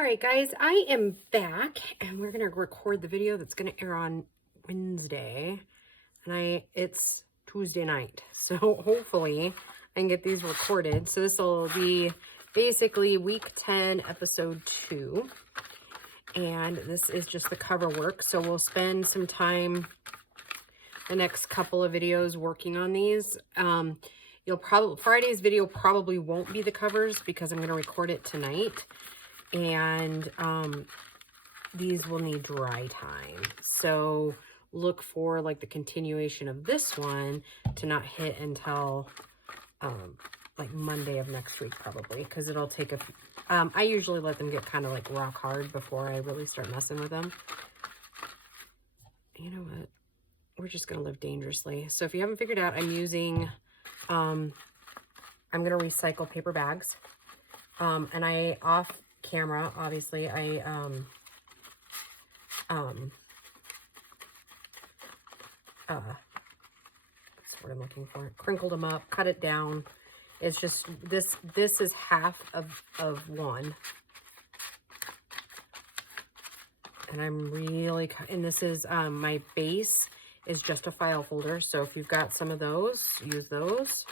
All right, guys, I am back and we're going to record the video that's going to air on Wednesday. And it's Tuesday night. So hopefully I can get these recorded. So this will be basically week 10, episode 2. And this is just the cover work. So we'll spend some time the next couple of videos working on these. Friday's video probably won't be the covers because I'm going to record it tonight. And these will need dry time. So look for like the continuation of this one to not hit until like Monday of next week probably, because it'll take I usually let them get kind of like rock hard before I really start messing with them. You know what? We're just going to live dangerously. So if you haven't figured out, I'm using, I'm going to recycle paper bags. And off camera, obviously, that's what I'm looking for. Crinkled them up, cut it down. It's just, this is half of one. And I'm really, and this is, my base is just a file folder. So if you've got some of those, use those.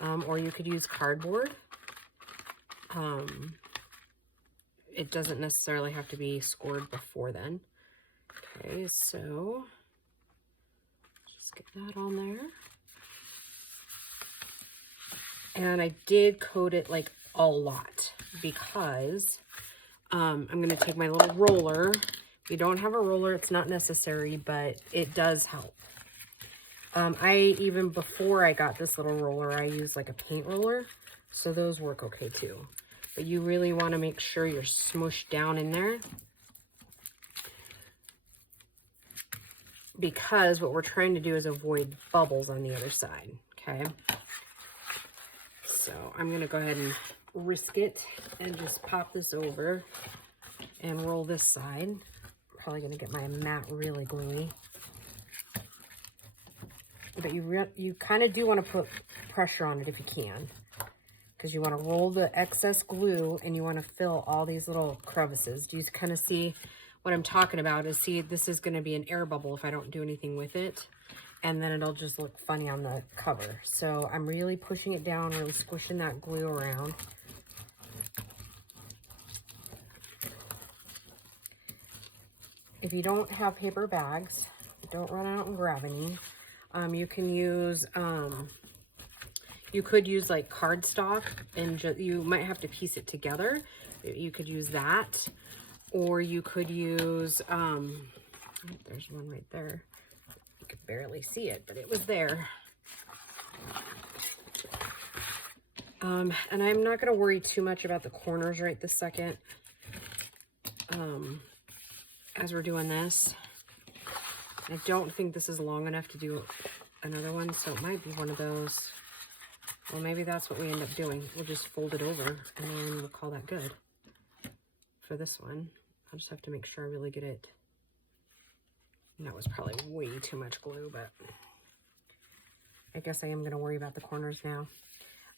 Or you could use cardboard. It doesn't necessarily have to be scored before then. Okay, so just get that on there. And I did coat it like a lot because I'm going to take my little roller. If you don't have a roller, it's not necessary, but it does help. Even before I got this little roller, I used like a paint roller. So those work okay too. But you really want to make sure you're smushed down in there, because what we're trying to do is avoid bubbles on the other side, okay? So I'm going to go ahead and risk it and just pop this over and roll this side. I'm probably going to get my mat really gluey. But you kind of do want to put pressure on it if you can, because you want to roll the excess glue and you want to fill all these little crevices. Do you kind of see what I'm talking about? See, this is going to be an air bubble if I don't do anything with it. And then it'll just look funny on the cover. So I'm really pushing it down, really squishing that glue around. If you don't have paper bags, don't run out and grab any. You can use, you could use like cardstock, and you might have to piece it together. You could use that, or you could use, there's one right there. You could barely see it, but it was there. And I'm not going to worry too much about the corners right this second, as we're doing this. I don't think this is long enough to do another one, so it might be one of those. Well, maybe that's what we end up doing. We'll just fold it over, and then we'll call that good for this one. I'll just have to make sure I really get it. And that was probably way too much glue, but I guess I am going to worry about the corners now.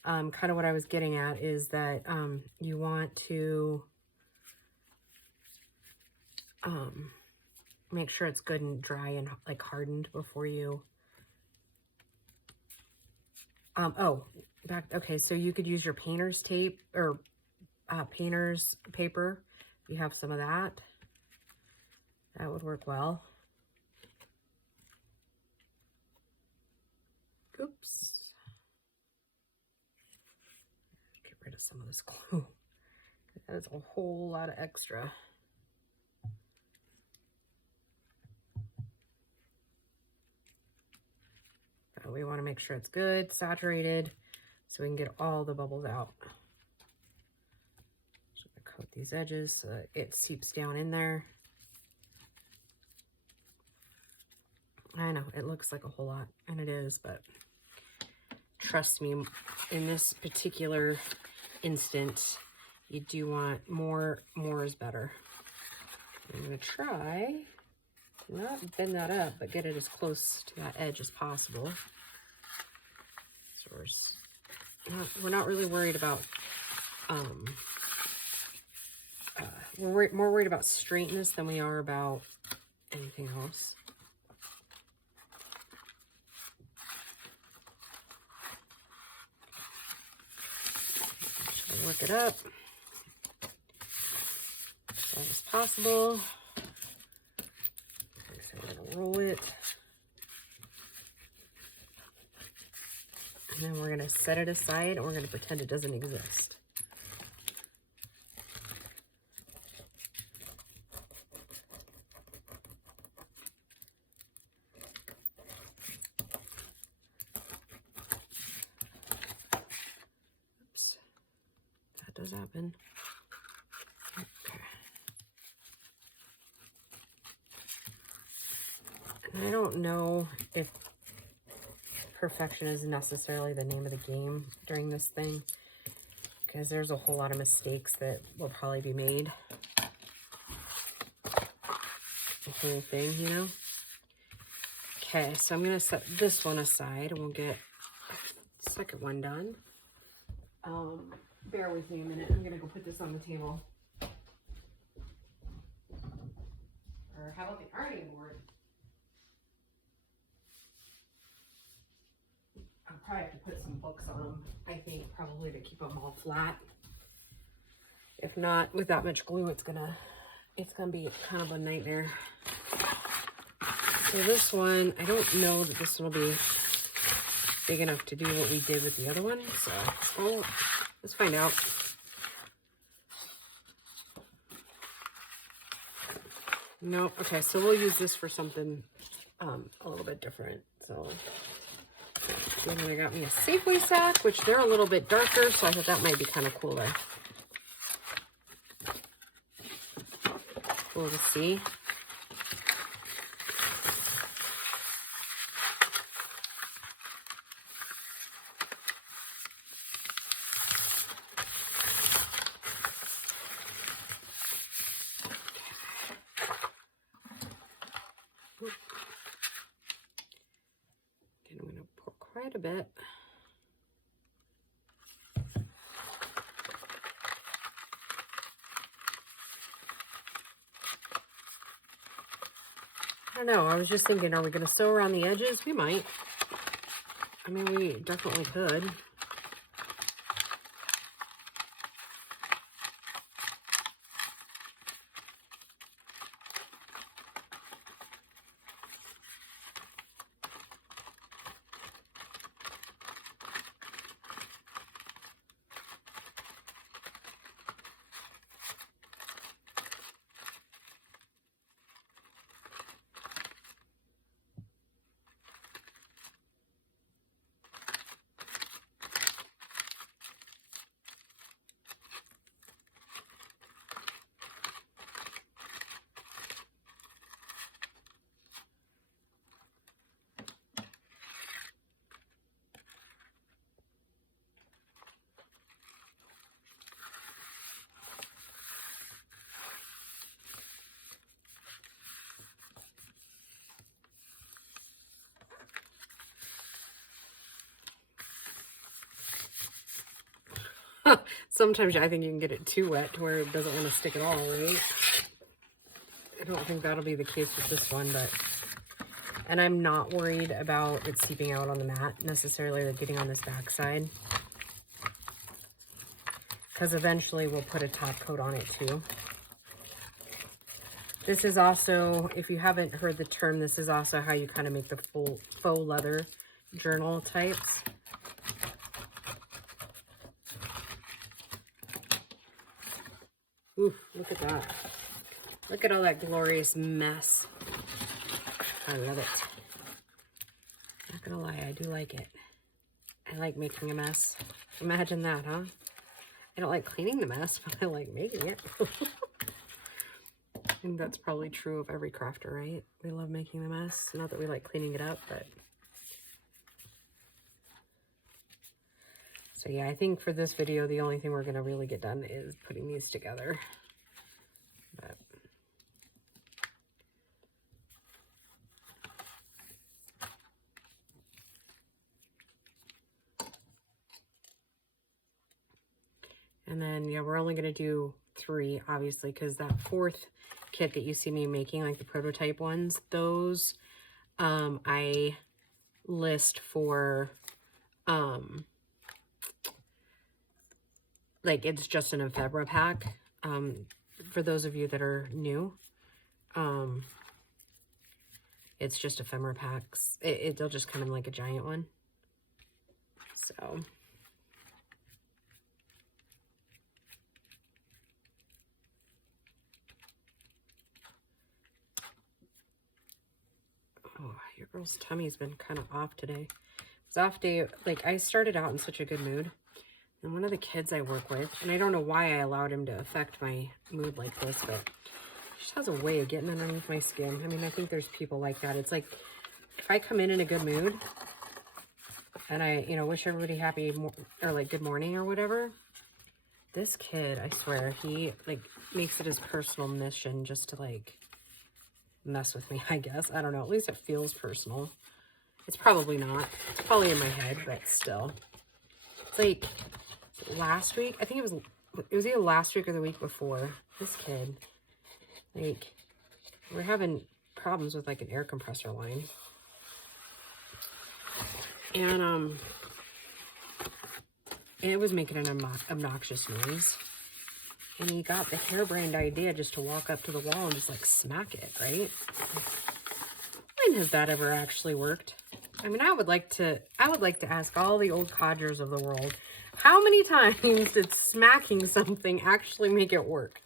Kind of what I was getting at is that you want to make sure it's good and dry and like hardened before you okay, so you could use your painter's tape or painter's paper. If you have some of that, that would work well. Oops. Get rid of some of this glue. That is a whole lot of extra. We want to make sure it's good, saturated, so we can get all the bubbles out. Just coat these edges so that it seeps down in there. I know, it looks like a whole lot, and it is, but trust me, in this particular instance, you do want more is better. I'm going to try to not bend that up, but get it as close to that edge as possible. So we're not really worried about we're more worried about straightness than we are about anything else. Work it up as long as possible. So we're gonna roll it. And then we're gonna set it aside and we're gonna pretend it doesn't exist. Oops, that does happen. Okay. And I don't know if perfection is necessarily the name of the game during this thing, because there's a whole lot of mistakes that will probably be made. The whole thing, you know? Okay, so I'm going to set this one aside and we'll get the second one done. Bear with me a minute. I'm going to go put this on the table. Or how about the ironing board? I'll probably have to put some books on them, I think, probably to keep them all flat. If not, with that much glue, it's gonna be kind of a nightmare. So this one, I don't know that this one will be big enough to do what we did with the other one. So let's find out. Nope. Okay, so we'll use this for something a little bit different. So then I got me a Safeway sack, which they're a little bit darker, so I thought that might be kind of cooler. Cool to see. And I'm going to pour quite a bit. I don't know. I was just thinking, are we going to sew around the edges? We might. I mean, we definitely could. Sometimes I think you can get it too wet to where it doesn't want to stick at all, right? I don't think that'll be the case with this one, but... And I'm not worried about it seeping out on the mat necessarily, like getting on this back side. Because eventually we'll put a top coat on it too. This is also, if you haven't heard the term, this is also how you kind of make the full faux leather journal types. Ooh, look at that. Look at all that glorious mess. I love it. Not gonna lie, I do like it. I like making a mess. Imagine that, huh? I don't like cleaning the mess, but I like making it. I think that's probably true of every crafter, right? We love making the mess. Not that we like cleaning it up, but... So yeah, I think for this video, the only thing we're going to really get done is putting these together. But... And then, yeah, we're only going to do 3, obviously, because that 4th kit that you see me making, like the prototype ones, those I list for like it's just an ephemera pack. For those of you that are new, it's just ephemera packs. They'll just come in like a giant one. So oh, your girl's tummy's been kind of off today. It's off day. Like, I started out in such a good mood, and one of the kids I work with, and I don't know why I allowed him to affect my mood like this, but he just has a way of getting underneath my skin. I mean, I think there's people like that. It's like, if I come in a good mood, and I, you know, wish everybody happy, or like good morning or whatever, this kid, I swear, he like makes it his personal mission just to like mess with me, I guess. I don't know. At least it feels personal. It's probably not. It's probably in my head, but still. It's like last week. I think it was either last week or the week before. This kid, like, we're having problems with like an air compressor line. And it was making an obnoxious noise. And he got the harebrained idea just to walk up to the wall and just like smack it, right? When has that ever actually worked? I mean, I would like to ask all the old codgers of the world, how many times did smacking something actually make it work?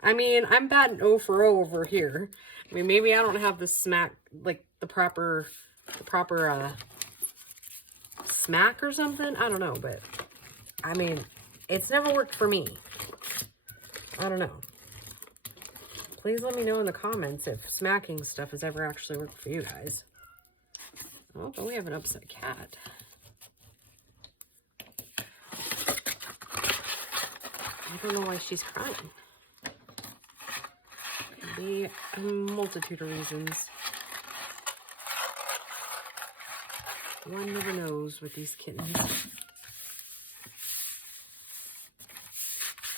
I mean, I'm batting 0 for 0 over here. I mean, maybe I don't have the smack, like the proper smack or something. I don't know, but I mean, it's never worked for me. I don't know. Please let me know in the comments if smacking stuff has ever actually worked for you guys. Oh, but we have an upset cat. I don't know why she's crying. Could be a multitude of reasons. One never knows with these kittens.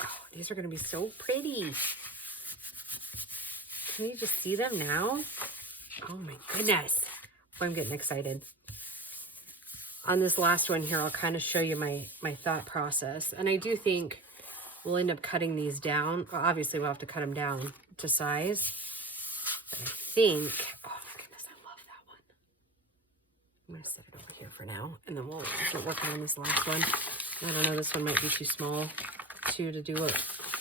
Oh, these are going to be so pretty. Can you just see them now? Oh my goodness. I'm getting excited. On this last one here, I'll kind of show you my thought process. And I do think we'll end up cutting these down. Well, obviously, we'll have to cut them down to size. But I think, oh my goodness, I love that one. I'm going to set it over here for now. And then we'll get working on this last one. I don't know, this one might be too small to do what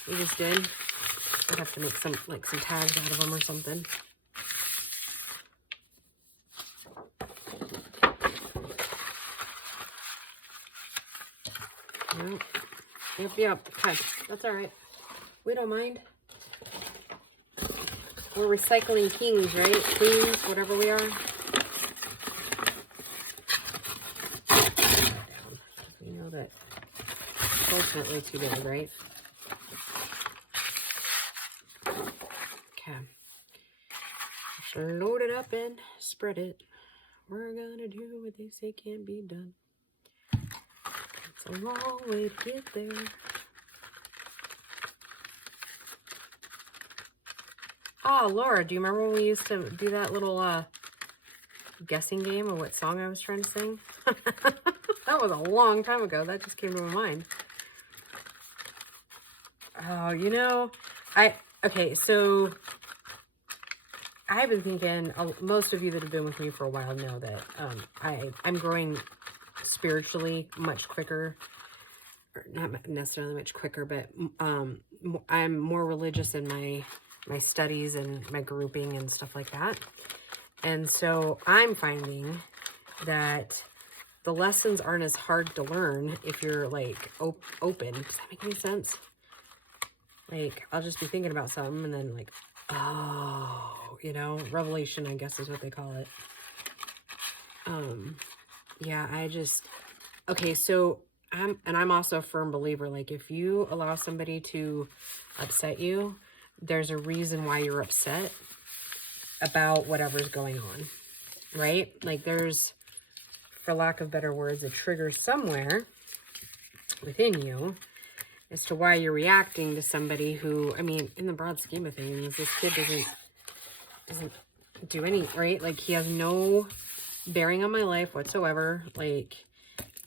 we just did. I'd have to make some tags out of them or something. Yep. Okay, that's all right. We don't mind. We're recycling kings, right? Queens, whatever we are. You know that it's ultimately too big, right? Okay. Just load it up and spread it. We're gonna do what they say can't be done. It's a long way to get there. Oh, Laura, do you remember when we used to do that little guessing game of what song I was trying to sing? That was a long time ago. That just came to my mind. Oh, you know, okay, so I've been thinking, most of you that have been with me for a while know that I'm growing spiritually much quicker, or not necessarily much quicker, but I'm more religious in my studies and my grouping and stuff like that. And so I'm finding that the lessons aren't as hard to learn if you're like open. Does that make any sense? Like, I'll just be thinking about something and then like, oh, you know, revelation, I guess is what they call it. Yeah, okay, so I'm also a firm believer, like if you allow somebody to upset you, there's a reason why you're upset about whatever's going on, right? Like there's, for lack of better words, a trigger somewhere within you. as to why you're reacting to somebody who, I mean, in the broad scheme of things, this kid doesn't do any, right? Like, he has no bearing on my life whatsoever. Like,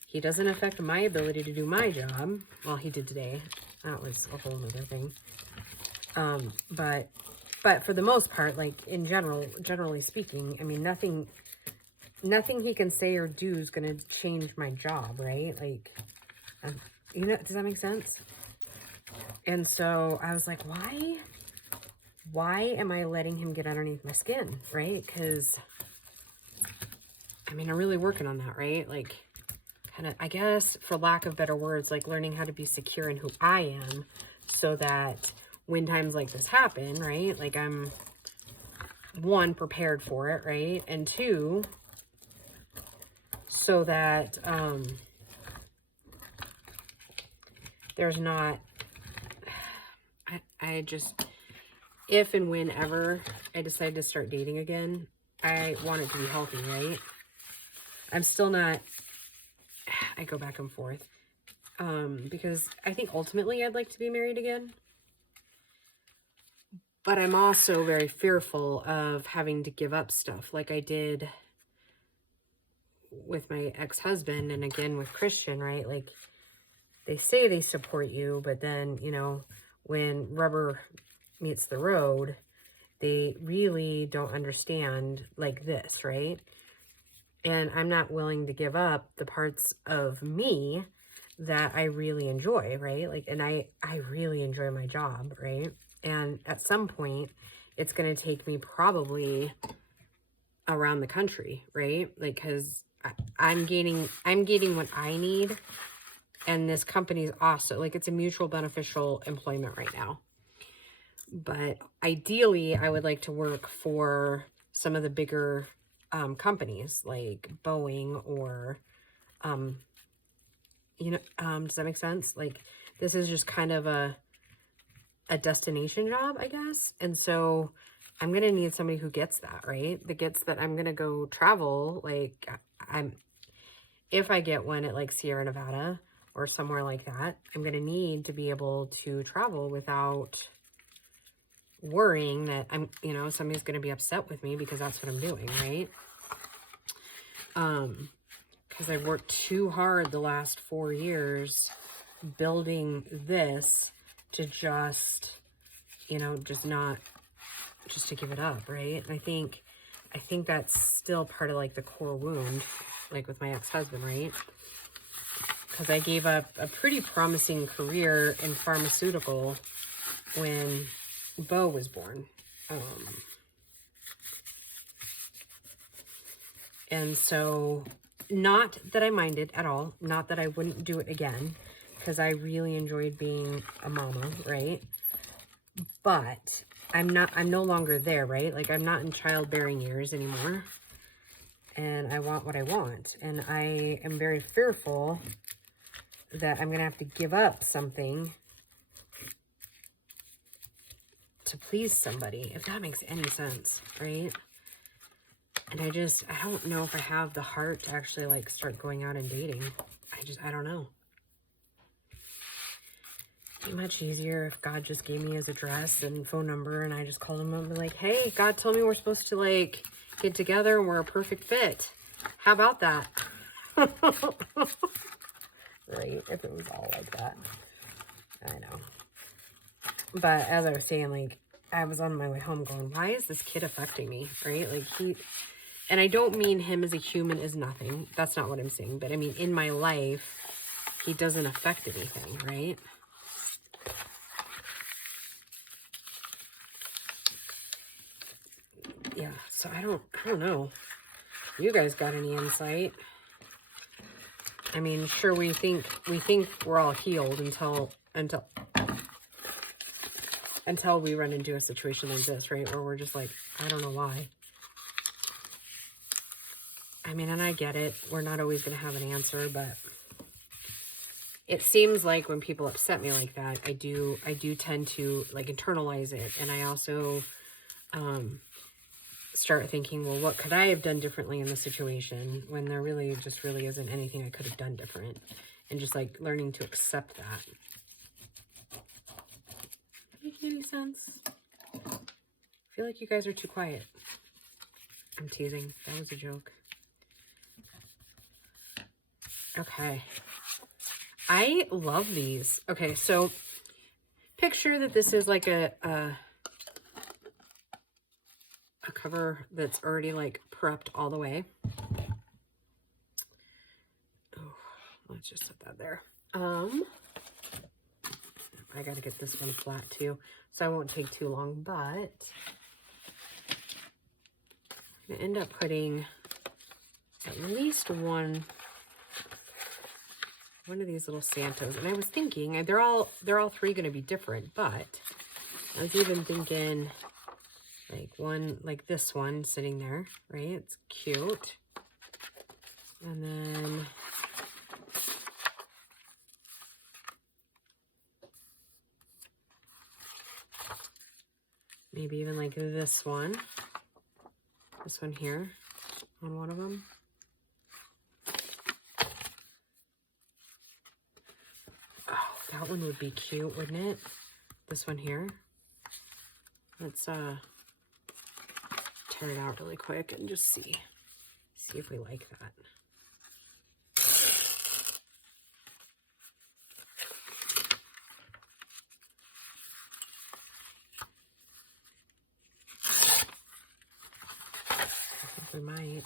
he doesn't affect my ability to do my job. Well, he did today. That was a whole other thing. But for the most part, like, in generally speaking, I mean, nothing he can say or do is going to change my job, right? Like, you know, does that make sense? And so I was like, why am I letting him get underneath my skin, right? Because, I mean, I'm really working on that, right? Like, kind of, I guess, for lack of better words, like learning how to be secure in who I am so that when times like this happen, right? Like, I'm, one, prepared for it, right? And two, so that there's not, I just, if and whenever I decide to start dating again, I want it to be healthy, right? I'm still not, I go back and forth, because I think ultimately I'd like to be married again. But I'm also very fearful of having to give up stuff like I did with my ex-husband and again with Christian, right? Like, they say they support you, but then, you know, when rubber meets the road, they really don't understand like this, right? And I'm not willing to give up the parts of me that I really enjoy, right? Like, and I really enjoy my job, right? And at some point, it's going to take me probably around the country, right? Like, because I'm getting what I need, and this company's also, like, it's a mutual beneficial employment right now. But ideally, I would like to work for some of the bigger companies, like Boeing or, you know, does that make sense? Like, this is just kind of a destination job, I guess. And so I'm going to need somebody who gets that, right? That gets that I'm going to go travel. Like, if I get one at like Sierra Nevada or somewhere like that, I'm going to need to be able to travel without worrying that you know, somebody's going to be upset with me because that's what I'm doing, right? Because I've worked too hard the last 4 years building this to just, you know, just to give it up, right? And I think that's still part of like the core wound, like with my ex-husband, right? Because I gave up a pretty promising career in pharmaceutical when Bo was born. And so, not that I minded at all, not that I wouldn't do it again, because I really enjoyed being a mama, right? But I'm no longer there, right? Like, I'm not in childbearing years anymore, and I want what I want, and I am very fearful that I'm going to have to give up something to please somebody, if that makes any sense, right? And I don't know if I have the heart to actually, like, start going out and dating. I don't know. It'd be much easier if God just gave me his address and phone number, and I just called him up and be like, hey, God told me we're supposed to, like, get together and we're a perfect fit. How about that? Right? If it was all like that. I know. But as I was saying, like, I was on my way home going, why is this kid affecting me, right? Like, and I don't mean him as a human is nothing. That's not what I'm saying. But, I mean, in my life, he doesn't affect anything, right? Yeah, so I don't know. You guys got any insight? I mean, sure, we think we're all healed until we run into a situation like this, right? Where we're just like, I don't know why. I mean, and I get it. We're not always going to have an answer, but it seems like when people upset me like that, I do tend to, like, internalize it. And I also start thinking, well, what could I have done differently in this situation, when there really isn't anything I could have done different. And just, like, learning to accept that. make any sense? I feel like you guys are too quiet. I'm teasing. That was a joke. Okay. I love these. Okay, so picture that this is like a cover that's already like prepped all the way. Oh, let's just set that there. I gotta get this one flat too, so I won't take too long, but I'm gonna end up putting at least one of these little Santas. And I was thinking, they're all three gonna be different, but I was even thinking like one, like this one sitting there, right? It's cute. And then maybe even like this one here on one of them. Oh, that one would be cute, wouldn't it? This one here. Let's tear it out really quick and just see if we like that. I think we might.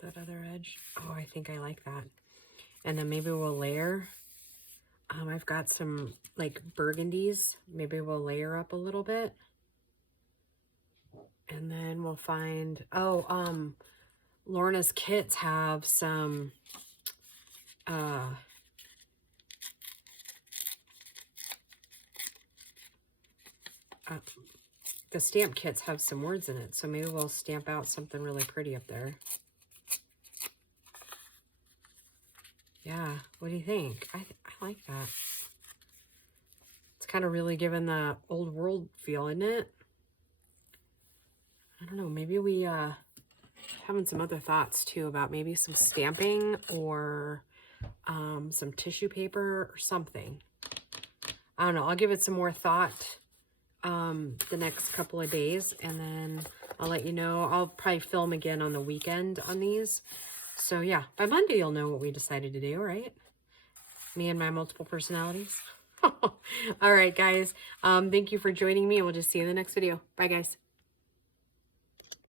That other edge. Oh, I think I like that. And then maybe we'll layer. I've got some like burgundies. Maybe we'll layer up a little bit. And then we'll find, Lorna's kits have some, the stamp kits have some words in it. So maybe we'll stamp out something really pretty up there. Yeah, what do you think? I like that. It's kind of really giving the old world feel, isn't it? I don't know, maybe we having some other thoughts too about maybe some stamping or some tissue paper or something. I don't know, I'll give it some more thought the next couple of days, and then I'll let you know. I'll probably film again on the weekend on these. So yeah, by Monday, you'll know what we decided to do, right? Me and my multiple personalities. All right, guys. Thank you for joining me, and we'll just see you in the next video. Bye, guys.